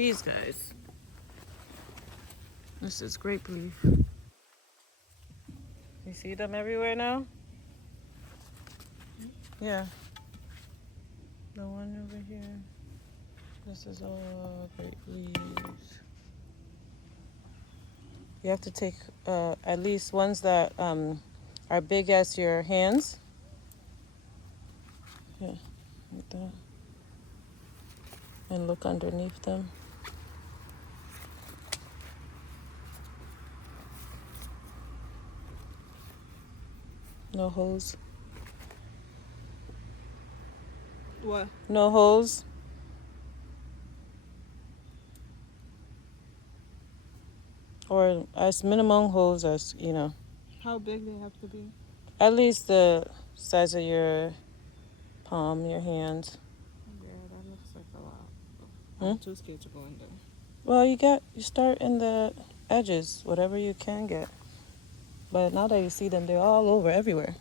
these guys. This is grape leaf. You see them everywhere now? Yeah. The one over here. This is all grape leaves. You have to take at least ones that are big as your hands. Yeah, like that. And look underneath them. No hose. What? No hose. Or as minimum hose as, you know. How big they have to be? At least the size of your palm, your hands. Yeah, that looks like a lot. Hmm? I'm too scared to go in there. Well, you start in the edges, whatever you can get. But now that you see them, they're all over everywhere.